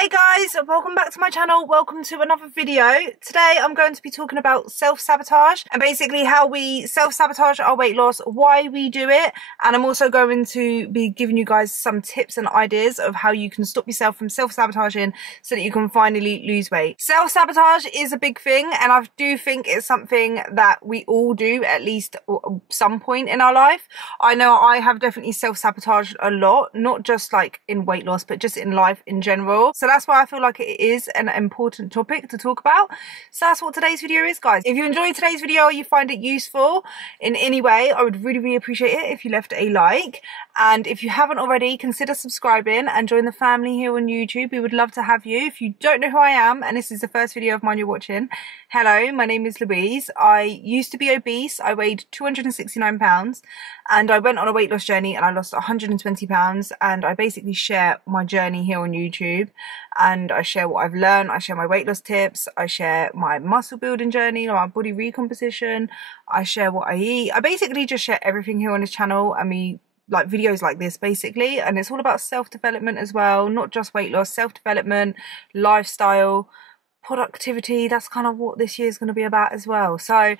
Hey guys, welcome back to my channel. Welcome to another video. Today I'm going to be talking about self-sabotage and basically how we self-sabotage our weight loss, why we do it, and I'm also going to be giving you guys some tips and ideas of how you can stop yourself from self-sabotaging so that you can finally lose weight. Self-sabotage is a big thing, and I do think it's something that we all do at least some point in our life. I know I have definitely self-sabotaged a lot, not just like in weight loss but just in life in general. So that's why I feel like it is an important topic to talk about. So that's what today's video is, guys. If you enjoyed today's video or you find it useful in any way, I would really appreciate it if you left a like. And if you haven't already, consider subscribing and join the family here on YouTube. We would love to have you. If you don't know who I am and this is the first video of mine you're watching, hello, my name is Louise. I used to be obese. I weighed 269 pounds and I went on a weight loss journey and I lost 120 pounds, and I basically share my journey here on YouTube. And I share what I've learned, I share my weight loss tips, I share my muscle building journey, my body recomposition, I share what I eat. I basically just share everything here on this channel, and we like videos like this basically, and it's all about self-development as well, not just weight loss, self-development, lifestyle, productivity. That's kind of what this year is going to be about as well. So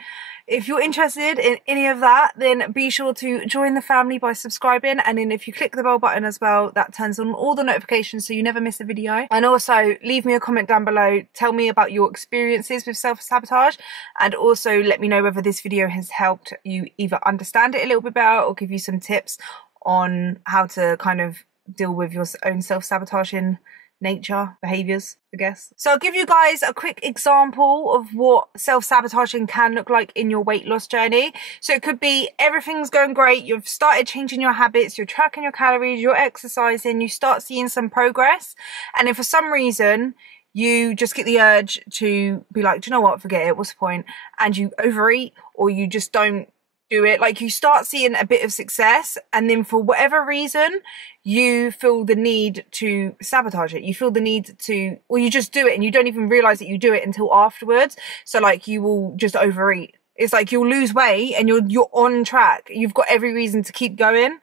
if you're interested in any of that, then be sure to join the family by subscribing, and then if you click the bell button as well, that turns on all the notifications so you never miss a video. And also leave me a comment down below, tell me about your experiences with self-sabotage, and also let me know whether this video has helped you either understand it a little bit better or give you some tips on how to kind of deal with your own self-sabotaging nature, behaviours, I guess. So I'll give you guys a quick example of what self-sabotaging can look like in your weight loss journey. So it could be everything's going great, you've started changing your habits, you're tracking your calories, you're exercising, you start seeing some progress, and if for some reason you just get the urge to be like, do you know what, forget it, what's the point, and you overeat or you just don't do it, like you start seeing a bit of success and then for whatever reason you feel the need to sabotage it, you feel the need to, or you just do it and you don't even realize that you do it until afterwards. So like you will just overeat. It's like you'll lose weight and you're on track, you've got every reason to keep going,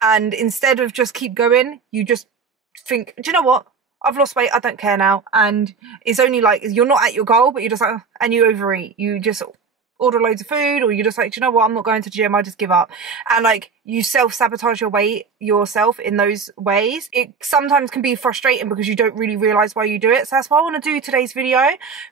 and instead of just keep going you just think, do you know what, I've lost weight, I don't care now. And it's only like you're not at your goal but you're just like, and you overeat, you just order loads of food, or you're just like, do you know what, I'm not going to the gym, I just give up. And like you self-sabotage your weight yourself in those ways. It sometimes can be frustrating because you don't really realize why you do it. So that's why I want to do today's video,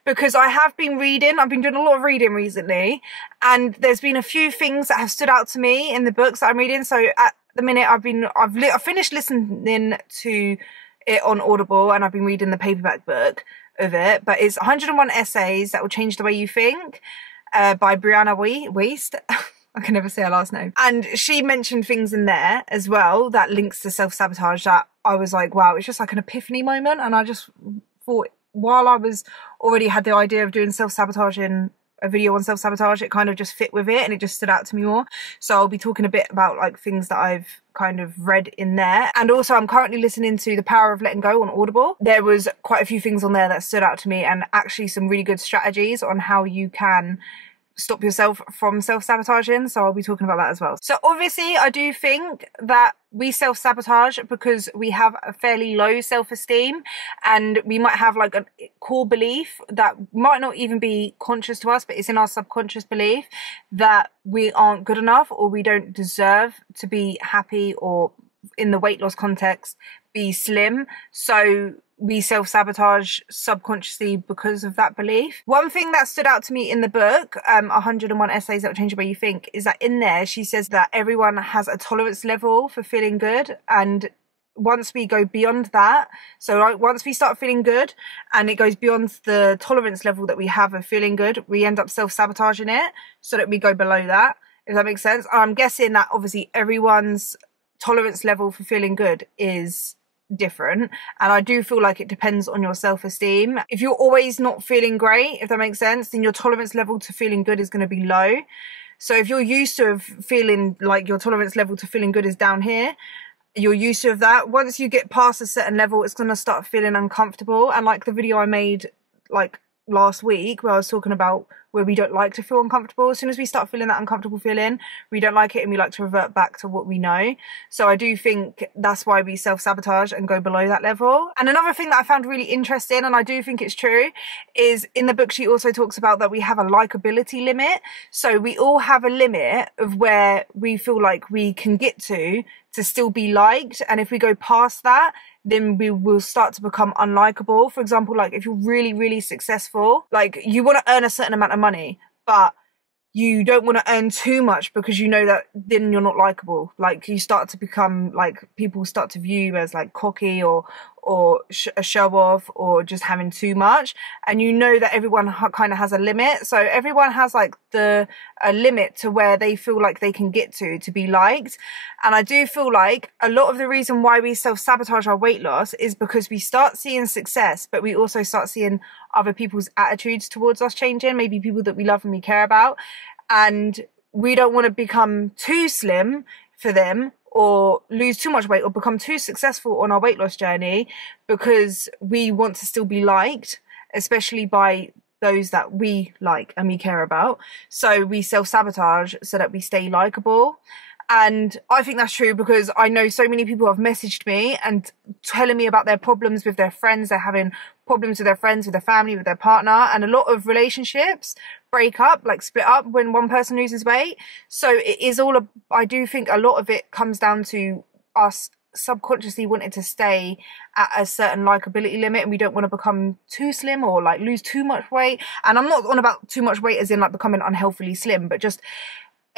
because I have been reading, I've been doing a lot of reading recently, and there's been a few things that have stood out to me in the books that I'm reading. So at the minute I've finished listening to it on Audible, and I've been reading the paperback book of it, but it's 101 essays that will change the way you think, by Brianna Wiest. I can never say her last name. And she mentioned things in there as well that links to self-sabotage that I was like, wow, it's just like an epiphany moment. And I just thought, while I was already had the idea of doing self-sabotaging, a video on self-sabotage, it kind of just fit with it and it just stood out to me more. So I'll be talking a bit about like things that I've kind of read in there. And also I'm currently listening to The Power of Letting Go on Audible. There was quite a few things on there that stood out to me, and actually some really good strategies on how you can stop yourself from self-sabotaging, so I'll be talking about that as well. So obviously I do think that we self-sabotage because we have a fairly low self-esteem, and we might have like a core belief that might not even be conscious to us, but it's in our subconscious belief that we aren't good enough, or we don't deserve to be happy, or in the weight loss context be slim. So we self-sabotage subconsciously because of that belief. One thing that stood out to me in the book, 101 Essays That Will Change the Way You Think, is that in there she says that everyone has a tolerance level for feeling good, and once we go beyond that, so like once we start feeling good and it goes beyond the tolerance level that we have of feeling good, we end up self-sabotaging it so that we go below that, if that makes sense. I'm guessing that obviously everyone's tolerance level for feeling good is different, and I do feel like it depends on your self-esteem. If you're always not feeling great, if that makes sense, then your tolerance level to feeling good is going to be low. So if you're used to feeling like your tolerance level to feeling good is down here, you're used to that, once you get past a certain level it's going to start feeling uncomfortable. And like the video I made like last week where I was talking about where we don't like to feel uncomfortable. As soon as we start feeling that uncomfortable feeling, we don't like it and we like to revert back to what we know. So I do think that's why we self-sabotage and go below that level. And another thing that I found really interesting, and I do think it's true, is in the book she also talks about that we have a likability limit. So we all have a limit of where we feel like we can get to still be liked, and if we go past that, then we will start to become unlikable. For example, like if you're really, really successful, like you want to earn a certain amount of money, but you don't want to earn too much because you know that then you're not likable. Like you start to become, like, people start to view you as like cocky or a show off or just having too much. And you know that everyone kind of has a limit. So everyone has like a limit to where they feel like they can get to be liked. And I do feel like a lot of the reason why we self-sabotage our weight loss is because we start seeing success, but we also start seeing other people's attitudes towards us changing, maybe people that we love and we care about. And we don't want to become too slim for them or lose too much weight or become too successful on our weight loss journey because we want to still be liked, especially by those that we like and we care about. So we self-sabotage so that we stay likable. And I think that's true because I know so many people have messaged me and telling me about their problems with their friends. They're having problems with their friends, with their family, with their partner. And a lot of relationships break up, like split up when one person loses weight. So it is all, I do think a lot of it comes down to us subconsciously wanting to stay at a certain likability limit, and we don't want to become too slim or like lose too much weight. And I'm not on about too much weight as in like becoming unhealthily slim, but just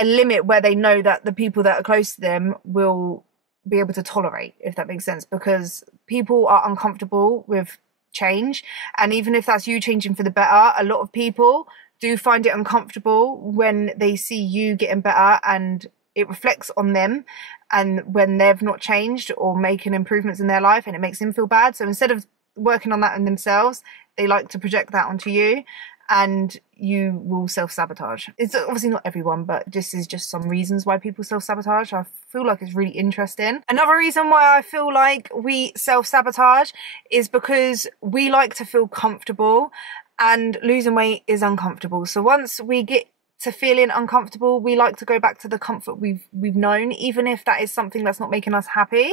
a limit where they know that the people that are close to them will be able to tolerate, if that makes sense, because people are uncomfortable with change. And even if that's you changing for the better, a lot of people do find it uncomfortable when they see you getting better and it reflects on them, and when they've not changed or making improvements in their life, and it makes them feel bad. So instead of working on that in themselves, they like to project that onto you, and you will self-sabotage. It's obviously not everyone, but this is just some reasons why people self-sabotage. I feel like it's really interesting. Another reason why I feel like we self-sabotage is because we like to feel comfortable, and losing weight is uncomfortable. So once we get to feeling uncomfortable, we like to go back to the comfort we've known, even if that is something that's not making us happy,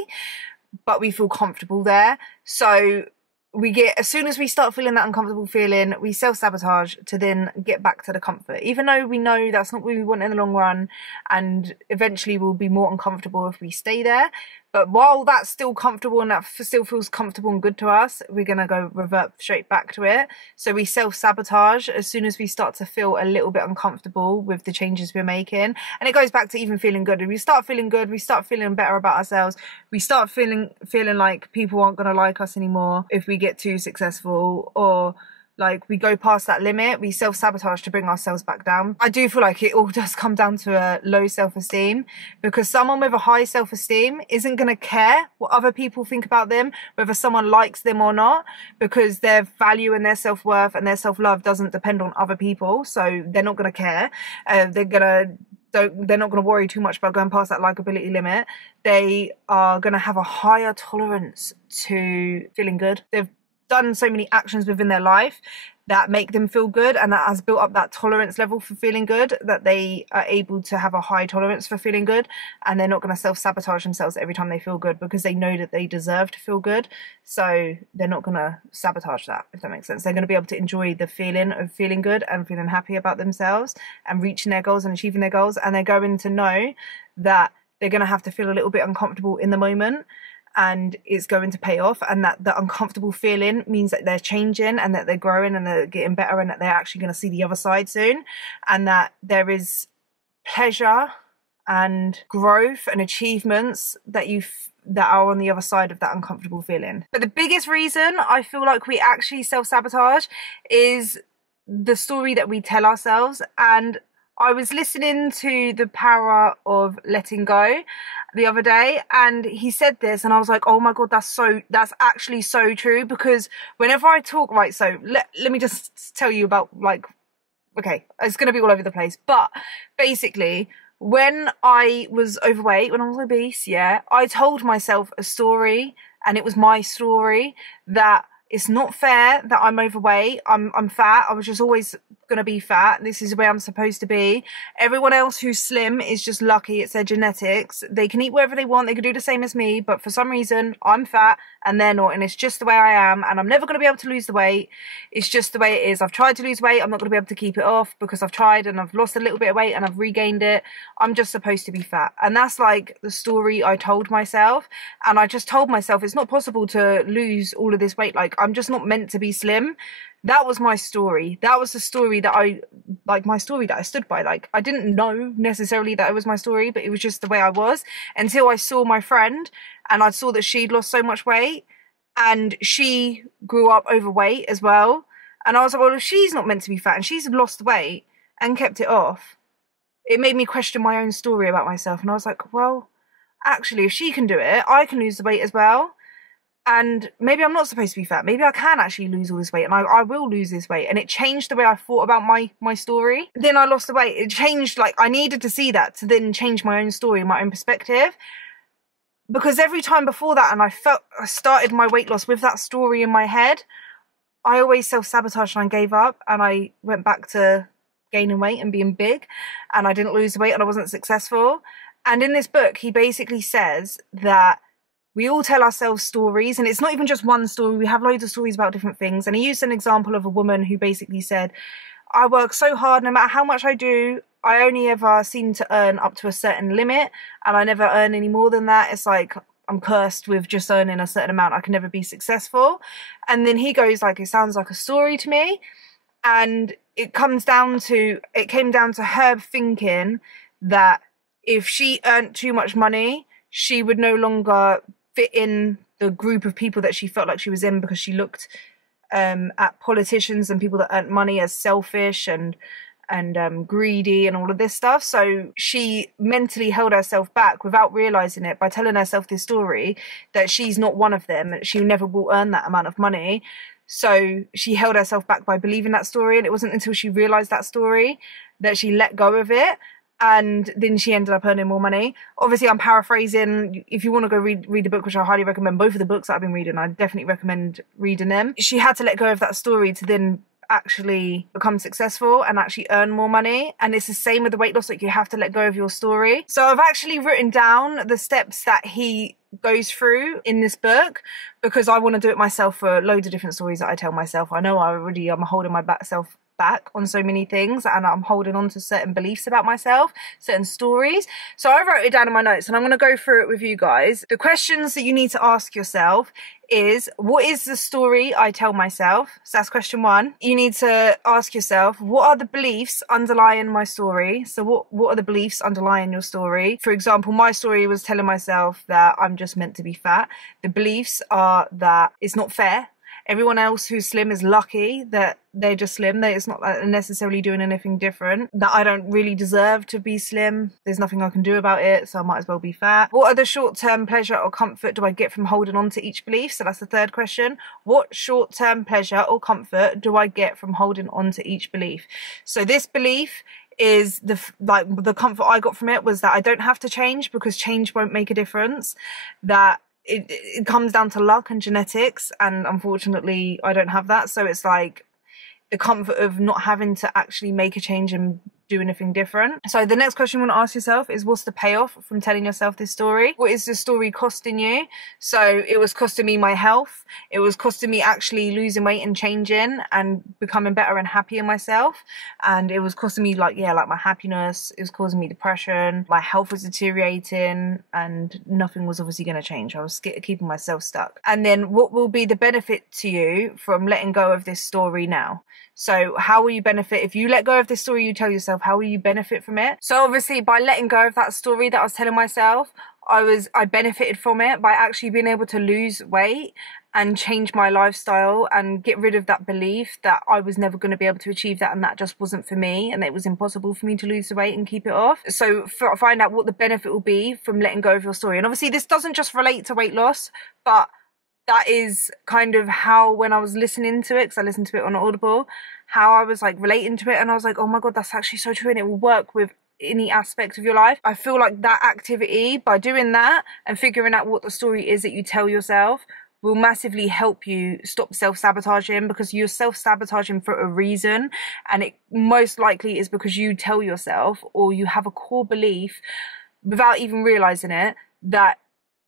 but we feel comfortable there. So we get, as soon as we start feeling that uncomfortable feeling, we self-sabotage to then get back to the comfort, even though we know that's not what we want in the long run, and eventually we'll be more uncomfortable if we stay there. But while that's still comfortable and that still feels comfortable and good to us, we're going to go revert straight back to it. So we self-sabotage as soon as we start to feel a little bit uncomfortable with the changes we're making. And it goes back to even feeling good. If we start feeling good, we start feeling better about ourselves, we start feeling like people aren't going to like us anymore if we get too successful, or like we go past that limit, we self-sabotage to bring ourselves back down. I do feel like it all does come down to a low self-esteem, because someone with a high self-esteem isn't going to care what other people think about them, whether someone likes them or not, because their value and their self-worth and their self-love doesn't depend on other people. So they're not going to care. They're not going to worry too much about going past that likability limit. They are going to have a higher tolerance to feeling good. They've done so many actions within their life that make them feel good, and that has built up that tolerance level for feeling good, that they are able to have a high tolerance for feeling good, and they're not going to self-sabotage themselves every time they feel good, because they know that they deserve to feel good. So they're not going to sabotage that, if that makes sense. They're going to be able to enjoy the feeling of feeling good and feeling happy about themselves and reaching their goals and achieving their goals, and they're going to know that they're going to have to feel a little bit uncomfortable in the moment, and it's going to pay off, and that the uncomfortable feeling means that they're changing and that they're growing and they're getting better, and that they're actually going to see the other side soon, and that there is pleasure and growth and achievements that are on the other side of that uncomfortable feeling. But the biggest reason I feel like we actually self-sabotage is the story that we tell ourselves. And I was listening to The Power of Letting Go the other day, and he said this, and I was like, oh my god, that's actually so true. Because whenever I talk, right, so let me just tell you about, like, okay, it's going to be all over the place, but basically when I was overweight, when I was obese, yeah, I told myself a story, and it was my story, that it's not fair that I'm overweight. I'm fat. I was just always going to be fat. This is where I'm supposed to be. Everyone else who's slim is just lucky. It's their genetics. They can eat whatever they want. They can do the same as me, but for some reason I'm fat and they're not, and it's just the way I am, and I'm never going to be able to lose the weight. It's just the way it is. I've tried to lose weight. I'm not going to be able to keep it off because I've tried and I've lost a little bit of weight and I've regained it. I'm just supposed to be fat. And that's like the story I told myself. And I just told myself it's not possible to lose all of this weight. Like, I'm just not meant to be slim. That was my story. That was the story that my story that I stood by. Like, I didn't know necessarily that it was my story, but it was just the way I was until I saw my friend and I saw that she'd lost so much weight and she grew up overweight as well. And I was like, well, if she's not meant to be fat and she's lost weight and kept it off, it made me question my own story about myself. And I was like, well, actually, if she can do it, I can lose the weight as well. And maybe I'm not supposed to be fat. Maybe I can actually lose all this weight and I will lose this weight. And it changed the way I thought about my story. Then I lost the weight. It changed, like, I needed to see that to then change my own story, my own perspective. Because every time before that, and I started my weight loss with that story in my head, I always self-sabotaged and I gave up and I went back to gaining weight and being big and I didn't lose the weight and I wasn't successful. And in this book, he basically says that we all tell ourselves stories, and it's not even just one story. We have loads of stories about different things. And he used an example of a woman who basically said, I work so hard, no matter how much I do, I only ever seem to earn up to a certain limit, and I never earn any more than that. It's like I'm cursed with just earning a certain amount. I can never be successful. And then he goes like, it sounds like a story to me. And it came down to her thinking that if she earned too much money, she would no longer fit in the group of people that she felt like she was in, because she looked at politicians and people that earned money as selfish and greedy and all of this stuff. So she mentally held herself back without realizing it by telling herself this story that she's not one of them, that she never will earn that amount of money. So she held herself back by believing that story, and it wasn't until she realized that story that she let go of it. And then she ended up earning more money. Obviously, I'm paraphrasing. If you want to go read the book, which I highly recommend, both of the books that I've been reading, I definitely recommend reading them. She had to let go of that story to then actually become successful and actually earn more money. And it's the same with the weight loss, like you have to let go of your story. So I've actually written down the steps that he goes through in this book because I want to do it myself for loads of different stories that I tell myself. I know I'm holding myself back on so many things, and I'm holding on to certain beliefs about myself, certain stories. So I wrote it down in my notes and I'm going to go through it with you guys. The questions that you need to ask yourself is, what is the story I tell myself? So that's question one. You need to ask yourself, what are the beliefs underlying my story? So what are the beliefs underlying your story? For example, my story was telling myself that I'm just meant to be fat. The beliefs are that it's not fair. Everyone else who's slim is lucky that they're just slim. It's not like they're necessarily doing anything different. That I don't really deserve to be slim. There's nothing I can do about it, so I might as well be fat. What other short-term pleasure or comfort do I get from holding on to each belief? So that's the third question. What short-term pleasure or comfort do I get from holding on to each belief? So this belief is the comfort I got from it was that I don't have to change because change won't make a difference. That it comes down to luck and genetics, and unfortunately I don't have that. So it's like the comfort of not having to actually make a change and do anything different. So the next question you want to ask yourself is, what's the payoff from telling yourself this story? What is the story costing you? So it was costing me my health. It was costing me actually losing weight and changing and becoming better and happier myself. And it was costing me like my happiness. It was causing me depression. My health was deteriorating and nothing was obviously going to change. I was keeping myself stuck. And then what will be the benefit to you from letting go of this story now? So how will you benefit if you let go of this story you tell yourself? How will you benefit from it? So obviously by letting go of that story that I was telling myself, I benefited from it by actually being able to lose weight and change my lifestyle and get rid of that belief that I was never going to be able to achieve that and that just wasn't for me and it was impossible for me to lose the weight and keep it off. So find out what the benefit will be from letting go of your story. And obviously this doesn't just relate to weight loss, but that is kind of how, when I was listening to it, because I listened to it on Audible, how I was like relating to it, and I was like, oh my god, that's actually so true, and it will work with any aspect of your life. I feel like that activity, by doing that and figuring out what the story is that you tell yourself, will massively help you stop self-sabotaging, because you're self-sabotaging for a reason, and it most likely is because you tell yourself, or you have a core belief without even realizing it, that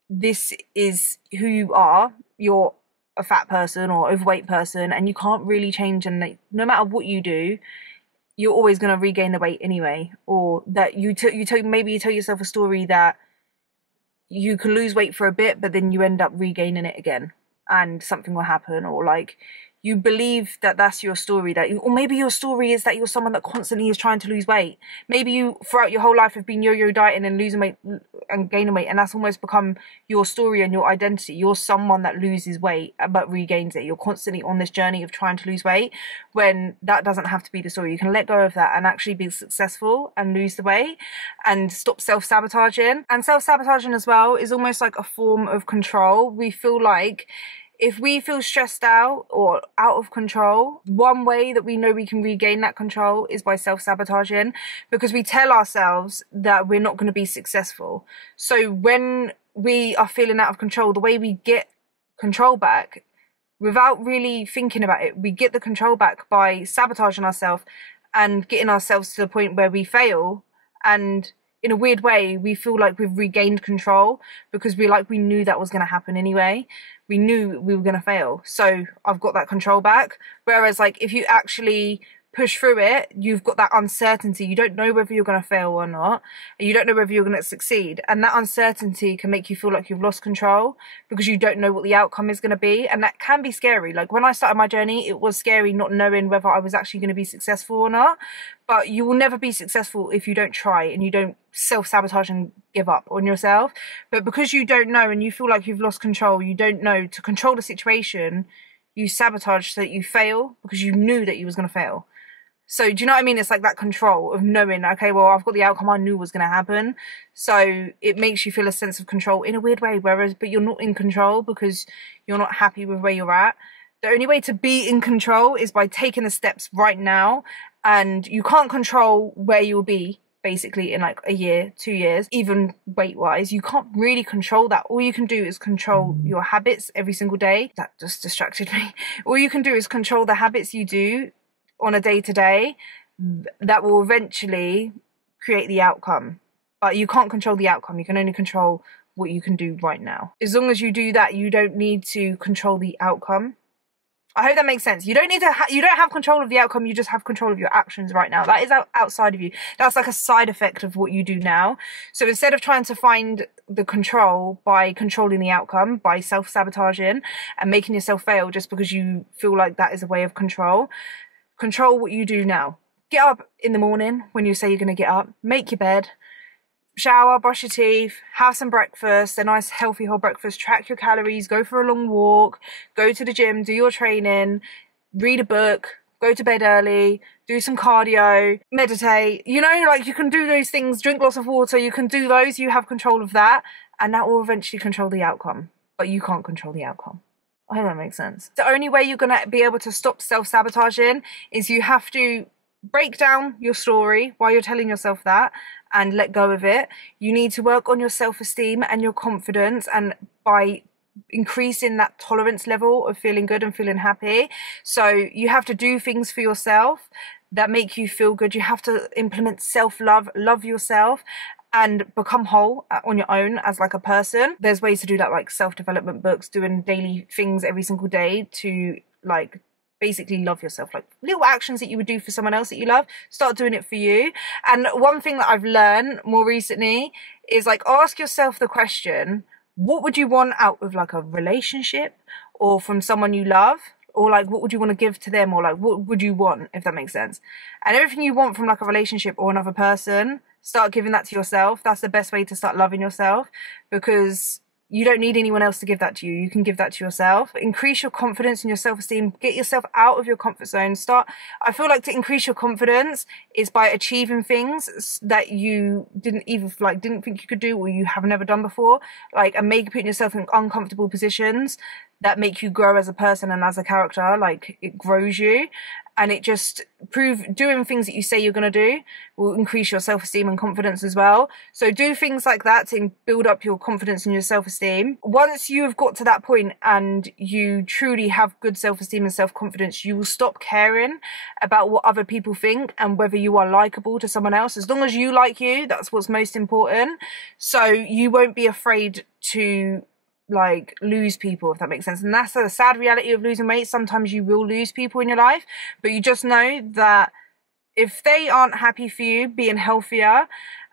this is who you are. You're a fat person or overweight person, and you can't really change, and no matter what you do, you're always going to regain the weight anyway. Or that maybe you tell yourself a story that you can lose weight for a bit, but then you end up regaining it again and something will happen. Or like, you believe that that's your story, or maybe your story is that you're someone that constantly is trying to lose weight. Maybe you throughout your whole life have been yo-yo dieting and losing weight and gaining weight, and that's almost become your story and your identity. You're someone that loses weight but regains it. You're constantly on this journey of trying to lose weight, when that doesn't have to be the story. You can let go of that and actually be successful and lose the weight and stop self-sabotaging. And self-sabotaging as well is almost like a form of control. We feel like if we feel stressed out or out of control, one way that we know we can regain that control is by self-sabotaging, because we tell ourselves that we're not going to be successful. So when we are feeling out of control, the way we get control back, without really thinking about it, we get the control back by sabotaging ourselves and getting ourselves to the point where we fail. And in a weird way, we feel like we've regained control, because we knew that was going to happen anyway. We knew we were going to fail, so I've got that control back. Whereas like, if you actually push through it, you've got that uncertainty. You don't know whether you're going to fail or not, and you don't know whether you're going to succeed, and that uncertainty can make you feel like you've lost control, because you don't know what the outcome is going to be. And that can be scary. Like, when I started my journey, it was scary not knowing whether I was actually going to be successful or not. But you will never be successful if you don't try and you don't self-sabotage and give up on yourself. But because you don't know and you feel like you've lost control, you don't know to control the situation, you sabotage so that you fail, because you knew that you was going to fail. So do you know what I mean? It's like that control of knowing, okay, well, I've got the outcome I knew was going to happen. So it makes you feel a sense of control in a weird way, but you're not in control because you're not happy with where you're at. The only way to be in control is by taking the steps right now. And you can't control where you'll be basically in like a year, 2 years, even weight wise. You can't really control that. All you can do is control your habits every single day. That just distracted me. All you can do is control the habits you do on a day-to-day that will eventually create the outcome. But you can't control the outcome. You can only control what you can do right now. As long as you do that, you don't need to control the outcome. I hope that makes sense. You don't need to you don't have control of the outcome. You just have control of your actions right now. That is outside of you. That's like a side effect of what you do now. So instead of trying to find the control by controlling the outcome, by self-sabotaging and making yourself fail just because you feel like that is a way of control, control what you do now. Get up in the morning when you say you're going to get up. Make your bed. Shower, brush your teeth, have some breakfast, a nice healthy whole breakfast, track your calories, go for a long walk, go to the gym, do your training, read a book, go to bed early, do some cardio, meditate. You know, like, you can do those things, drink lots of water, you can do those, you have control of that, and that will eventually control the outcome. But you can't control the outcome. I hope that makes sense. The only way you're going to be able to stop self-sabotaging is you have to break down your story while you're telling yourself that and let go of it. You need to work on your self-esteem and your confidence, and by increasing that tolerance level of feeling good and feeling happy. So you have to do things for yourself that make you feel good. You have to implement self-love, love yourself, and become whole on your own as like a person. There's ways to do that, like self-development books, doing daily things every single day to like basically love yourself, like little actions that you would do for someone else that you love, start doing it for you. And one thing that I've learned more recently is like, ask yourself the question, what would you want out of like a relationship or from someone you love? Or like, what would you want to give to them? Or like, what would you want, if that makes sense? And everything you want from like a relationship or another person, start giving that to yourself. That's the best way to start loving yourself, because you don't need anyone else to give that to you. You can give that to yourself. Increase your confidence and your self-esteem. Get yourself out of your comfort zone. I feel like to increase your confidence is by achieving things that you didn't think you could do, or you have never done before. Like, and maybe putting yourself in uncomfortable positions that make you grow as a person and as a character. Like, it grows you, and it just doing things that you say you're going to do will increase your self-esteem and confidence as well. So do things like that to build up your confidence and your self-esteem. Once you have got to that point and you truly have good self-esteem and self-confidence, you will stop caring about what other people think and whether you are likable to someone else. As long as you like you, that's what's most important. So you won't be afraid to like lose people, if that makes sense. And that's the sad reality of losing weight. Sometimes you will lose people in your life, but you just know that if they aren't happy for you being healthier,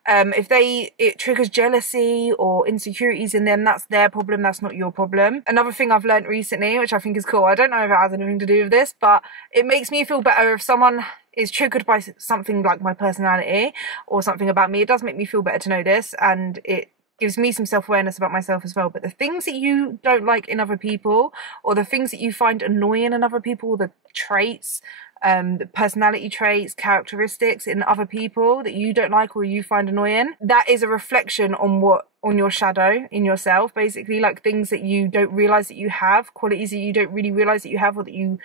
if it triggers jealousy or insecurities in them, that's their problem, that's not your problem. Another thing I've learned recently, which I think is cool, I don't know if it has anything to do with this, but it makes me feel better if someone is triggered by something like my personality or something about me. It does make me feel better to know this, and it gives me some self-awareness about myself as well. But the things that you don't like in other people, or the things that you find annoying in other people, the traits, the personality traits, characteristics in other people that you don't like or you find annoying, that is a reflection on your shadow in yourself, basically. Like things that you don't realize that you have, qualities that you don't really realize that you have, or that you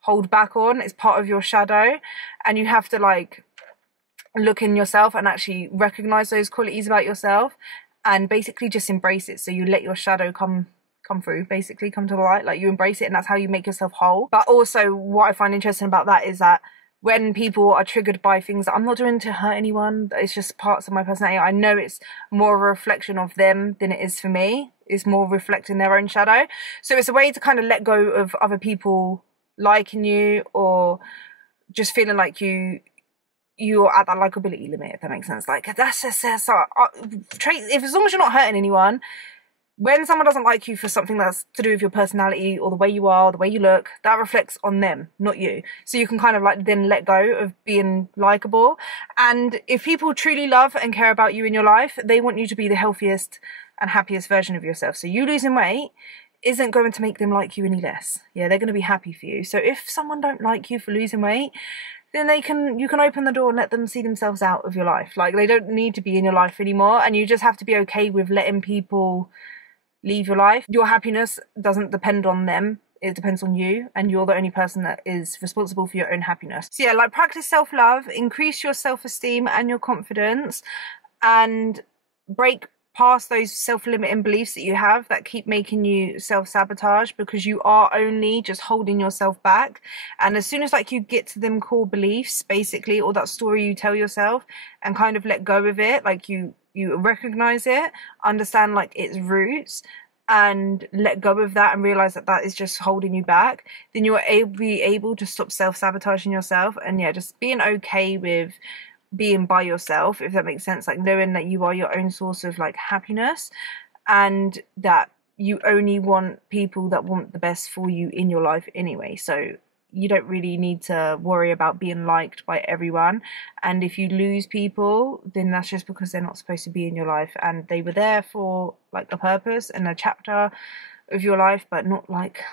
hold back on. It's part of your shadow, and you have to like look in yourself and actually recognize those qualities about yourself and basically just embrace it. So you let your shadow come through, basically come to the light, like you embrace it, and that's how you make yourself whole. But also what I find interesting about that is that when people are triggered by things that I'm not doing to hurt anyone, it's just parts of my personality, I know it's more of a reflection of them than it is for me. It's more reflecting their own shadow. So it's a way to kind of let go of other people liking you, or just feeling like you're at that likability limit, if that makes sense. Like, that's just trait. If as long as you're not hurting anyone, when someone doesn't like you for something that's to do with your personality or the way you are, the way you look, that reflects on them, not you. So you can kind of like then let go of being likable. And if people truly love and care about you in your life, they want you to be the healthiest and happiest version of yourself. So you losing weight isn't going to make them like you any less. Yeah, they're going to be happy for you. So if someone don't like you for losing weight, then you can open the door and let them see themselves out of your life. Like, they don't need to be in your life anymore, and you just have to be okay with letting people leave your life. Your happiness doesn't depend on them. It depends on you, and you're the only person that is responsible for your own happiness. So yeah, like, practice self-love, increase your self-esteem and your confidence, and break past those self-limiting beliefs that you have that keep making you self-sabotage, because you are only just holding yourself back. And as soon as like you get to them core beliefs, basically, or that story you tell yourself, and kind of let go of it, like you recognize it, understand like its roots, and let go of that and realize that that is just holding you back, then you'll be able to stop self-sabotaging yourself. And yeah, just being okay with being by yourself, if that makes sense, like knowing that you are your own source of like happiness, and that you only want people that want the best for you in your life anyway. So you don't really need to worry about being liked by everyone. And if you lose people, then that's just because they're not supposed to be in your life, and they were there for like a purpose and a chapter of your life, but not like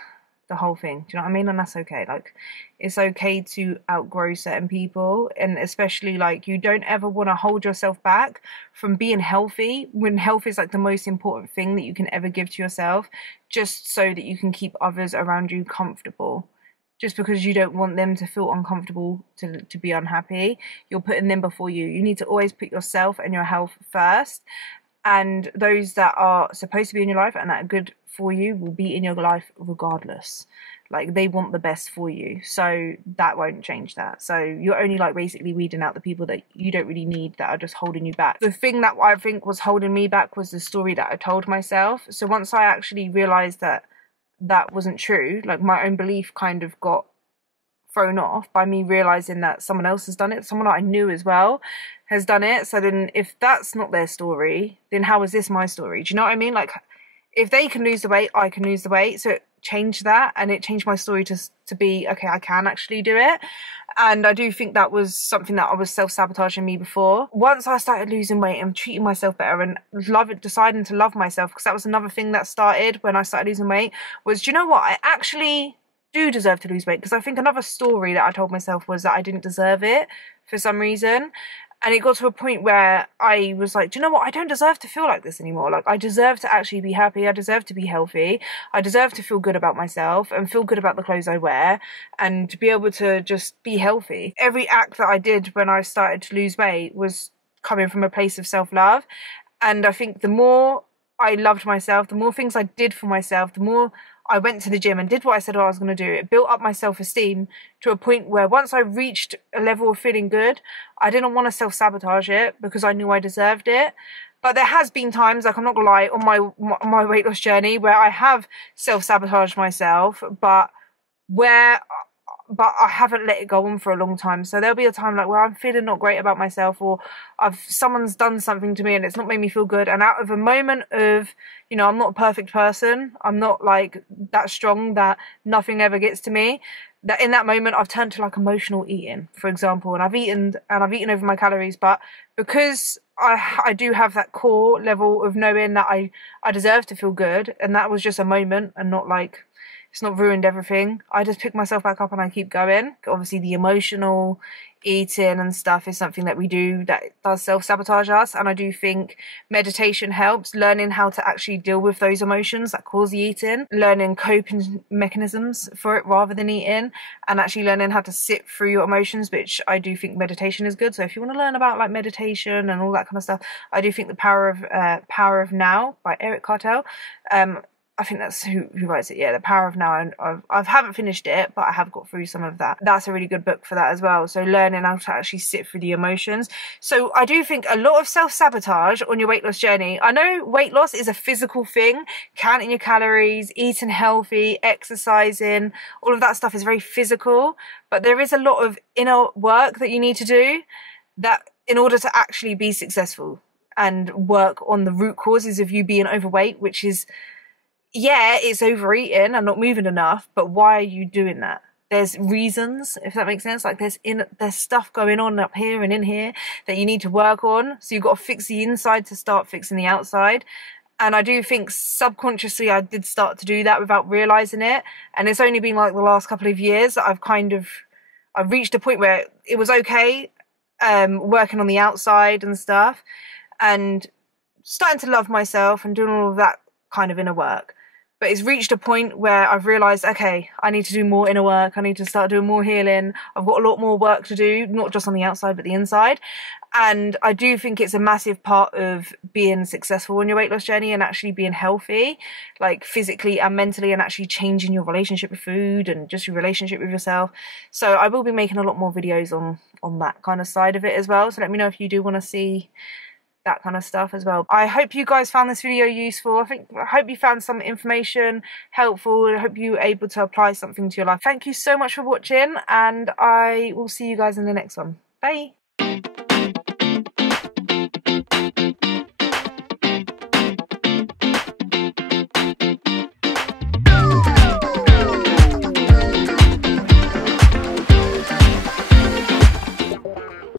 the whole thing. Do you know what I mean? And that's okay. Like, it's okay to outgrow certain people, and especially like you don't ever want to hold yourself back from being healthy, when health is like the most important thing that you can ever give to yourself, just so that you can keep others around you comfortable. Just because you don't want them to feel uncomfortable, to be unhappy, you're putting them before you. You need to always put yourself and your health first, and those that are supposed to be in your life and that are good for you will be in your life regardless. Like, they want the best for you, so that won't change that. So you're only like basically weeding out the people that you don't really need, that are just holding you back. The thing that I think was holding me back was the story that I told myself. So once I actually realized that that wasn't true, like my own belief kind of got thrown off by me realizing that someone else has done it, someone that I knew as well has done it. So then if that's not their story, then how is this my story? Do you know what I mean? Like, if they can lose the weight, I can lose the weight. So it changed that, and it changed my story to be, okay, I can actually do it. And I do think that was something that I was self-sabotaging me before. Once I started losing weight and treating myself better and deciding to love myself, because that was another thing that started when I started losing weight, was, do you know what? I actually do deserve to lose weight. Because I think another story that I told myself was that I didn't deserve it for some reason. And it got to a point where I was like, do you know what? I don't deserve to feel like this anymore. Like, I deserve to actually be happy. I deserve to be healthy. I deserve to feel good about myself and feel good about the clothes I wear and to be able to just be healthy. Every act that I did when I started to lose weight was coming from a place of self-love. And I think the more I loved myself, the more things I did for myself, the more I went to the gym and did what I said I was going to do. It built up my self-esteem to a point where once I reached a level of feeling good, I didn't want to self-sabotage it because I knew I deserved it. But there has been times, like I'm not gonna lie, on my weight loss journey where I have self-sabotaged myself, but I haven't let it go on for a long time. So there'll be a time like where I'm feeling not great about myself, or someone's done something to me and it's not made me feel good, and out of a moment of, you know, I'm not a perfect person, I'm not like that strong that nothing ever gets to me, that in that moment I've turned to like emotional eating, for example, and I've eaten over my calories, but because I do have that core level of knowing that I deserve to feel good, and that was just a moment and not like, it's not ruined everything. I just pick myself back up and I keep going. Obviously, the emotional eating and stuff is something that we do that does self-sabotage us. And I do think meditation helps, learning how to actually deal with those emotions that cause the eating, learning coping mechanisms for it rather than eating, and actually learning how to sit through your emotions, which I do think meditation is good. So if you want to learn about like meditation and all that kind of stuff, I do think the Power of Now by Eric Cartel, I think that's who writes it. Yeah, The Power of Now. And I haven't finished it, but I have got through some of that. That's a really good book for that as well. So learning how to actually sit through the emotions. So I do think a lot of self-sabotage on your weight loss journey. I know weight loss is a physical thing. Counting your calories, eating healthy, exercising, all of that stuff is very physical. But there is a lot of inner work that you need to do that in order to actually be successful and work on the root causes of you being overweight, which is, yeah, it's overeating and not moving enough, but why are you doing that? There's reasons, if that makes sense. Like there's stuff going on up here and in here that you need to work on. So you've got to fix the inside to start fixing the outside. And I do think subconsciously I did start to do that without realizing it. And it's only been like the last couple of years that I've reached a point where it was okay working on the outside and stuff and starting to love myself and doing all of that kind of inner work. But it's reached a point where I've realised, okay, I need to do more inner work. I need to start doing more healing. I've got a lot more work to do, not just on the outside, but the inside. And I do think it's a massive part of being successful on your weight loss journey and actually being healthy, like physically and mentally, and actually changing your relationship with food and just your relationship with yourself. So I will be making a lot more videos on that kind of side of it as well. So let me know if you do want to see that kind of stuff as well. I hope you guys found this video useful. I hope you found some information helpful. I hope you were able to apply something to your life. Thank you so much for watching, and I will see you guys in the next one. Bye.